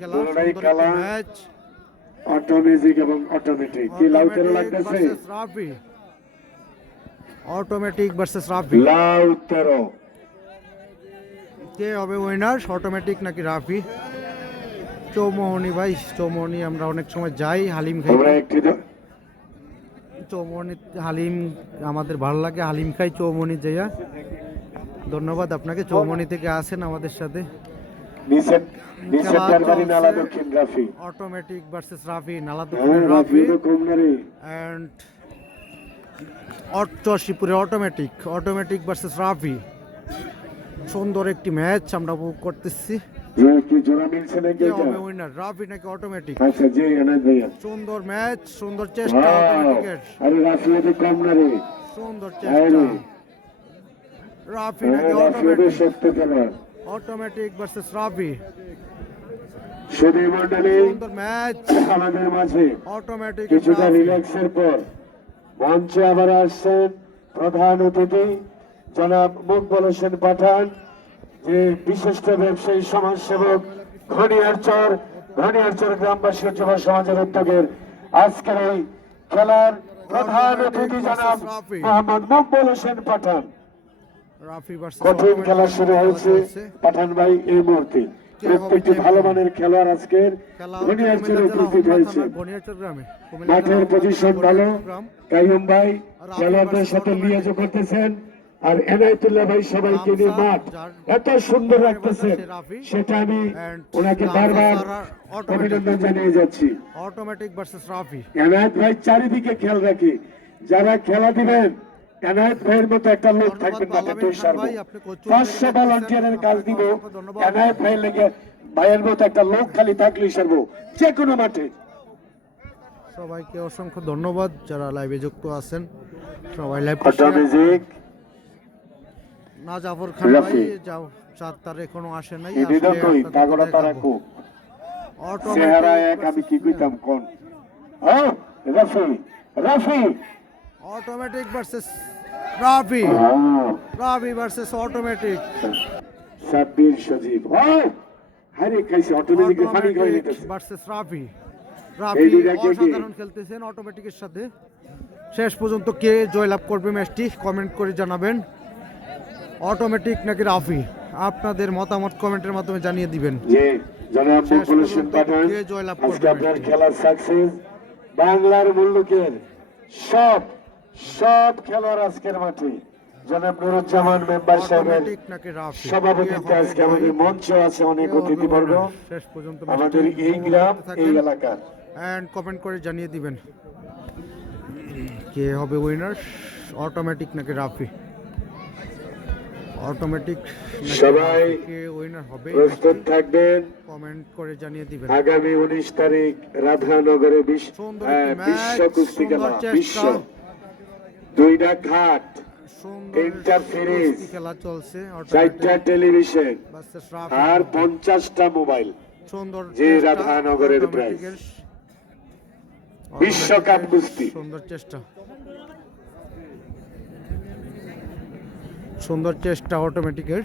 খেলা, দুটোই সুন্দর খেলা একটি ম্যাচ। অটোমেটিক এবং অটোমেটিক কি লাউতেরও লাগতেছে রাফি, অটোমেটিক ভার্সেস রাফি। লাউতেরও কে হবে উইনার, অটোমেটিক নাকি রাফি? চৌমোহনী ভাই, চৌমোহনী আমরা অনেক সময় যাই হালিম খাই। আমরা একটি চৌমোহনী হালিম আমাদের ভালো লাগে, হালিম খাই চৌমোহনী যাইয়া। ধন্যবাদ আপনাকে, চৌমোহনী থেকে আসেন আমাদের সাথে। নিচের দরবারি নালা দক্ষিণ রাফি, অটোমেটিক ভার্সেস রাফি, নালা দক্ষিণের রাফি রাফি তো কম না রে। এন্ড চরশিপুরে অটোমেটিক, অটোমেটিক ভার্সেস রাফি। সুন্দর একটি ম্যাচ আমরা উপভোগ করতেছি। কি জোড়া মিলছে নাকি কে এটা? হবে উইনার, রাফি নাকি অটোমেটিক? আচ্ছা জি এনায়েত ভাইয়া, সুন্দর ম্যাচ, সুন্দর চেষ্টা অটোমেটিকের। আরে রাফি তো কম না রে। সুন্দর চেষ্টা, রাফি নাকি অটোমেটিক? সত্যি খেলোয়াড় অটোমেটিক ভার্সেস রাফি। সুধী মন্ডলী সুন্দর ম্যাচ আমাদের মাঝে অটোমেটিক। কিছুটা রিল্যাক্সের পর মঞ্চে আবার আসছেন প্রধান অতিথি জনাব মকবুল হোসেন পাঠান, যে বিশিষ্ট ব্যবসায়ী সমাজসেবক, ঘনিয়ারচর গ্রামবাসী ও যুব সমাজের উদ্যোগের আজকের এই খেলার প্রধান অতিথি জনাব মোহাম্মদ মকবুল হোসেন পাঠান। রাফি ভার্সেস কঠিন খেলা শুরু হয়েছে পাঠান ভাই এই মুহূর্তে। প্রত্যেকটি ভালো মানের খেলোয়াড় আজকের ঘনিয়ারচরে উপস্থিত হয়েছে। মাঠের পজিশন ভালো, কাইয়ুম ভাই খেলোয়াড়দের সাথে লিয়াজো করতেছেন, আর এনায়েতুল্লাহ ভাই সবাইকে নিয়ে মাঠ এত সুন্দর রাখতেছেন, সেটা আমি ওনাকে বারবার অভিনন্দন জানিয়ে যাচ্ছি। Automatic versus Rafi. এনায়েত ভাই চারিদিকে খেয়াল রাখি, যারা খেলা দিবেন এনায়েত ভাইয়ের মতো একটা লোক থাকবেন মাঠে, 500 ভলান্টিয়ারের কাজ দিব এনায়েত ভাইয়ের লেগে, ভাইয়ের মতো একটা লোক খালি থাকলেই সারবো যে কোনো মাঠে। সবাইকে অসংখ্য ধন্যবাদ যারা লাইভে যুক্ত আছেন, সবাই লাইভ মিউজিক না। জাফর খান ভাই যাও, 4 তার এখনো আসে নাই। চেহারা এক, আমি কি কইতাম কোন Rafi, Rafi automatic versus Rafi, Rafi versus automatic. Sabbir Sajib হারে খাইছে অটোমেটিক ফানি করে নিতেছে ভার্সেস রাফি। রাফি অসাধারণ খেলতেছেন অটোমেটিকের সাথে। শেষ পর্যন্ত কে জয়লাভ করবে ম্যাচটি কমেন্ট করে জানাবেন, অটোমেটিক নাকি রাফি? আপনাদের মতামত কমেন্টের মাধ্যমে জানিয়ে দিবেন। জি জনাব মকবুল হোসেন পাঠান, আজকে আপনার খেলার সাকসেস। বাংলার মুল্লুকের সব খেলোয়াড় আজকের মাঠে। জনাব নুরুজ্জামান মেম্বার সাহেবের সভাপতিত্বে আজকে আমাদের মঞ্চে আছে অনেক অতিথিবর্গ, শেষ পর্যন্ত আমাদের এই গ্রাম এই এলাকার। এন্ড কমেন্ট করে জানিয়ে দিবেন কে হবে উইনার, অটোমেটিক নাকি রাফি? অটোমেটিক সবাই উইনার হবে, প্রস্তুত থাকবেন। কমেন্ট করে জানিয়ে দিবেন। আগামী 19 তারিখ রাধানগরে বিশ্ব কুস্তি খেলা, বিশ্ব 2টা ঘাট, 3টা ফ্রিজ, খেলা চলছে, 4টা টেলিভিশন আর 50টা মোবাইল। সুন্দর যে রাধানগরের প্রাইজ বিশ্বকাপ কুস্তি। সুন্দর চেষ্টা, সুন্দর চেষ্টা অটোমেটিকের।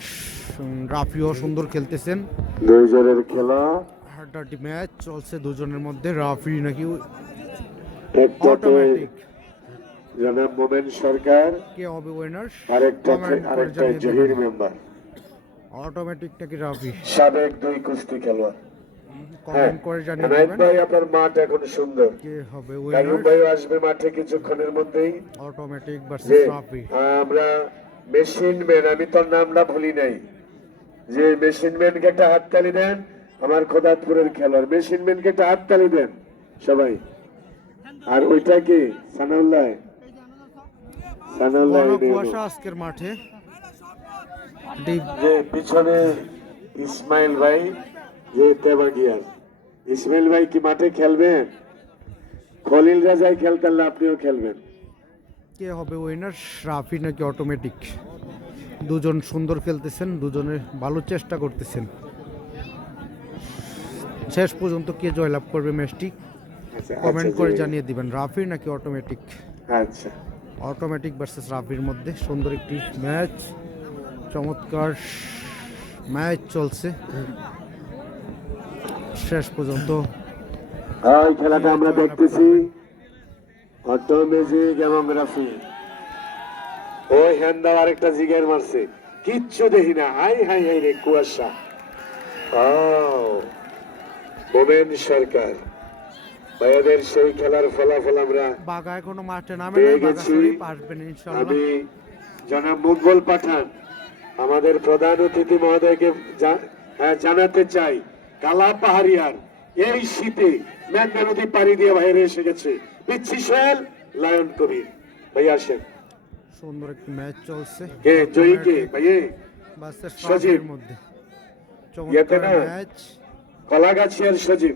রাফিও সুন্দর খেলতেছেন। দুইজনের খেলা, হাড্ডাহাড্ডি ম্যাচ চলছে দুজনের মধ্যে। রাফি নাকি অটোমেটিক? জনাব মোমেন সরকার কে হবে উইনার, আরেকটা জহির মেম্বার। অটোমেটিক নাকি রাফি? সাবেক 2 কুস্তি খেলোয়াড়। কমেন্ট করে জানিয়ে দিবেন। দিবেন ভাই আপনার মাঠ এখন সুন্দর, কে হবে উইনার? কাইয়ুম ভাই আসবে মাঠে কিছুক্ষণের মধ্যেই। Automatic versus Rafi. আমরা মেশিন ম্যান, আমি তোর নামটা ভুলি নাই, যে মেশিন ম্যানকে একটা হাততালি দেন। আমার খোদাতপুরের খেলোয়াড় মেশিন ম্যানকে একটা হাততালি দেন সবাই। আর ওইটা কি সানাউল্লাহ, কুয়াশা আজকের মাঠে। যে পিছনে ইসমাইল ভাই, যে তেবাগিয়ার ইসমাইল ভাই কি মাঠে খেলবেন? খলিল রাজাই খেলতে, আপনিও খেলবেন। কে হবে উইনার, রাফি নাকি অটোমেটিক? দুজন সুন্দর খেলতেছেন, দুজনে ভালো চেষ্টা করতেছেন। শেষ পর্যন্ত কে জয়লাভ করবে ম্যাচটি কমেন্ট করে জানিয়ে দিবেন, রাফি নাকি অটোমেটিক? আচ্ছা, অটোমেটিক ভার্সেস রাফির মধ্যে সুন্দর একটি ম্যাচ, চমৎকার ম্যাচ চলছে। শেষ পর্যন্ত এই খেলাটা আমরা দেখতেছি অটো ম্যাজিক এবং রাফি। ওই হ্যান্ড দাও আরেকটা জিগের মারছে, কিচ্ছু দেখি না। হাই হাই হাই রে কুয়াশা। মোমেন সরকার ভাইয়াদের সেই খেলার ফলাফল আমরা বাঘা এখনো মাঠে নামে পেয়ে নাই, বাঘা গেছি। শরীফ আসবেন ইনশাআল্লাহ। আমি জনাব মুকবুল পাঠান আমাদের প্রধান অতিথি মহোদয়কে জানাতে চাই, কালা পাহাড়িয়ার এই শীতে মেঘনা নদী পাড়ি দিয়ে বাইরে এসে গেছে পিচ্ছি সোহেল, লায়ন কবির। ভাই আসেন। সুন্দর একটি ম্যাচ চলছে কে জয়ী কে ভাইয়ে? বাসের সজীব। সাজের মধ্যে ইয়েতে চমৎকার না? ম্যাচ। কলাগাছিয়ার সজীব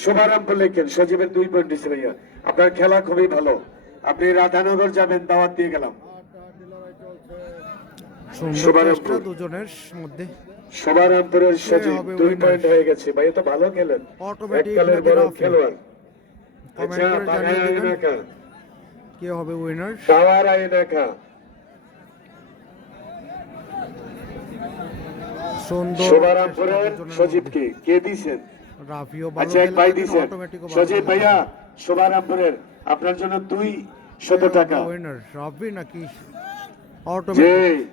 শুভারম্ভ লেখেন। সজীবের 2 পয়েন্ট দিচ্ছে ভাইয়া। আপনার খেলা খুবই ভালো, আপনি রাধানগর যাবেন, দাওয়াত দিয়ে গেলাম। সুন্দর শুভারম্ভ। চেষ্টা দুজনের মধ্যে। শুভারম্ভের সজীব হবে 2 winner? পয়েন্ট হয়ে গেছে। ভাইয়া তো ভালো খেলেন, Automatic এককালের নাকি বড় রাফি? খেলোয়াড়। কমেন্ট আচ্ছা করে বাগায় জানিয়ে দিবেন আয়নাকা কে হবে উইনার। পাওয়ার আয়নাকা সুন্দর শুভারম্ভের চেষ্টা দুজনের সজীবকে মধ্যে। কে দিছেন? রাফিও ভালো আচ্ছা এক খেলে ভাই থাকেন, দিছেন অটোমেটিকও ভালো সজীব খেলে ভাইয়া। থাকেন। শুভারম্ভের আপনার জন্য 200 টাকা। উইনার রাফি নাকি যে অটোমেটিক?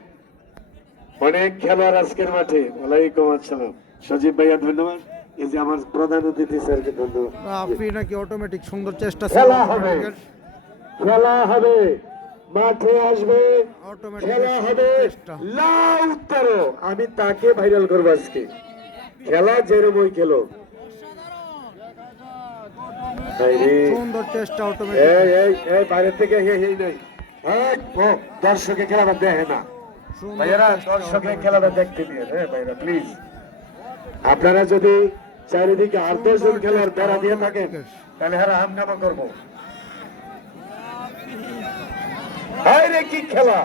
অনেক খেলোয়াড় আজকের মাঠে। ওয়ালাইকুম আসসালাম সজীব ভাইয়া, ধন্যবাদ। এই যে আমার প্রধান অতিথি স্যারকে ধন্যবাদ। রাফি নাকি অটোমেটিক? সুন্দর চেষ্টা ছিল খেলা হবে, অটোমেটিকের। খেলা হবে, মাঠে আসবে, অটোমেটিকের খেলা সুন্দর হবে। চেষ্টা। লাউ উত্তর আমি তাকে ভাইরাল করবো আজকে। খেলা যেরকমই খেলো। এই রে, সুন্দর চেষ্টা এই অটোমেটিক। এই এই বাইরে থেকে হে হে নাই। এই, ও দর্শকে খেলাটা দেখে না ভাইয়েরা, দর্শকের খেলাটা দেখতে দিয়ে। হ্যাঁ ভাইরা প্লিজ, আপনারা যদি চারিদিকে 8-10 জন খেলোয়াড় বেড়া দিয়ে থাকেন তাহলে হ্যাঁ হামনামা করবো। এই রে কি খেলা!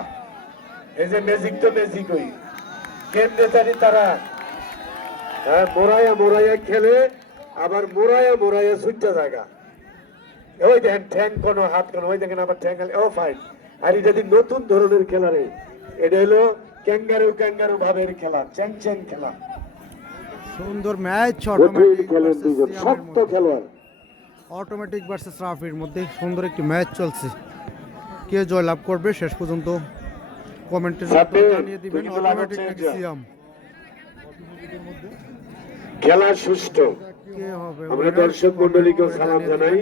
এই যে ম্যাজিক তো ম্যাজিকই, কেমনে জানি তারা মোড়াইয়া মোড়াইয়া খেলে, আবার মোড়াইয়া মোড়াইয়া সুইটা জায়গা। ওই দেখেন ঠ্যাং কোনো হাত কোনো, ওই দেখেন আবার ঠ্যাং। ও ফাইন। আর এটা যদি নতুন ধরনের খেলা রে, এটা হলো ক্যাঙ্গারু ক্যাঙ্গারু ভাবের খেলা, চ্যাং চ্যাং খেলা। সুন্দর ম্যাচ অটোমেটিক ভার্সেস রাফির মধ্যে সুন্দর একটি ম্যাচ চলছে। কে জয়লাভ করবে শেষ পর্যন্ত কমেন্টের মাধ্যমে জানিয়ে দিবেন। অটোমেটিক নাকি সিয়াম? খেলা সুষ্ঠু। কে হবে আমরা দর্শক মন্ডলীকেও সালাম জানাই।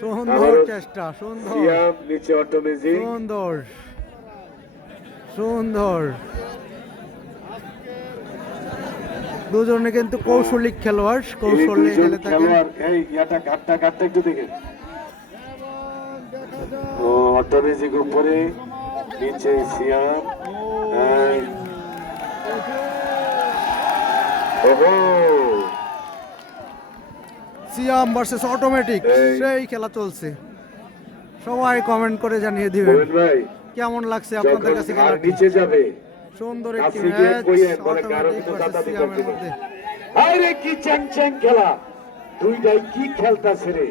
সুন্দর চেষ্টা, সুন্দর সিয়াম নিচে অটোমেজিক। সুন্দর সুন্দর। দুজনে কিন্তু কৌশলিক খেলোয়াড়, কৌশলে খেলে থাকেন। এই ইয়াটা ঘাটটা ঘাটটা একটু দেখেন। ও অটোমেজিক উপরে, নিচে সিয়াম। ওহো, সিয়াম ভার্সেস অটোমেটিক, সেই খেলা চলছে। সবাই কমেন্ট করে জানিয়ে দিবেন মোহন ভাই কেমন লাগছে আপনাদের কাছে যখন আর খেলাটি। নিচে যাবে সুন্দর একটি আফ্রিকান ম্যাচ বইয়ের বলে কারো অটোমেটিক কিন্তু ভার্সেস দাদা সিয়ামের দিতে মধ্যে। আরে কি চ্যাং চ্যাং খেলা, দুইটাই কি খেলতাছে রে।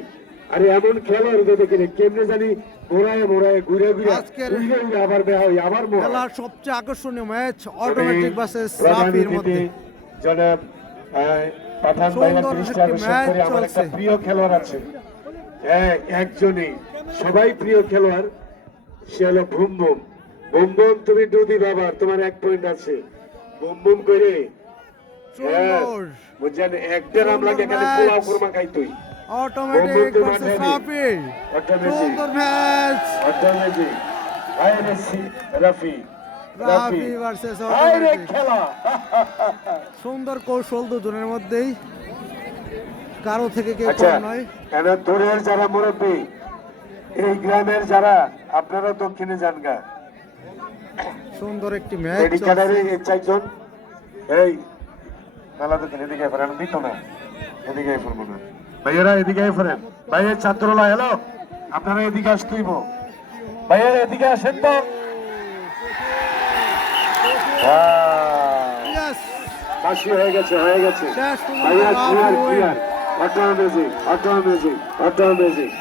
আরে এমন খেলোয়াড় দেখে রে, কেমনে জানি মোড়ায় মোড়ায় ঘুরে ঘুরে আজকের ঘুরে ঘুরে আবার বের হয়, আবার মোড়ায়। খেলার সবচেয়ে আকর্ষণীয় ম্যাচ অটোমেটিক ভার্সেস প্রধান রাফির অতিথি মধ্যে। জনাব পাঠান ভাইয়ের সুন্দর দৃষ্টি একটি আকর্ষণ ম্যাচ করে আমার একটা চলছে। প্রিয় খেলোয়াড় আছে, একজনই, সবাই প্রিয় খেলোয়াড়, সে হলো বুম বুম। বুম বুম তুমি দুদি বাবা, তোমার 1 পয়েন্ট আছে। বুম বুম করে সুন্দর বুঝছেন, একদের আমরা এখানে পোলাও কুরমা খাই তুই। অটোমেটিক ভার্সেস রাফি, সুন্দর ম্যাচ অটোমেজিক রাফি রাফি ভার্সেস আরে অটোমেটিক। খেলা সুন্দর কৌশল দুজনের মধ্যেই, কারো থেকে কেউ আচ্ছা, কম নয়। কেন দূরের যারা মুরব্বী, এই গ্রামের যারা, আপনারা দক্ষিণে যান গা। সুন্দর একটি ম্যাচ এই ক্যাডারে এই চারজন, এই মেলা দক্ষিণ এদিকে ফেরেন, দিত না এদিকে ফেরবো না ভাইয়েরা, এদিকে ফেরেন। ভাইয়ের ছাত্ররা হ্যালো, আপনারা এদিকে আসতেইব। ভাইয়েরা এদিকে আসেন তো। Yes! কাশি হয়ে গেছে, হয়ে গেছে শেষ পর্যন্ত ভাইয়া, ক্লিয়ার রাফি ক্লিয়ার। অটোমেজিক অটোমেজিক অটোমেজিক।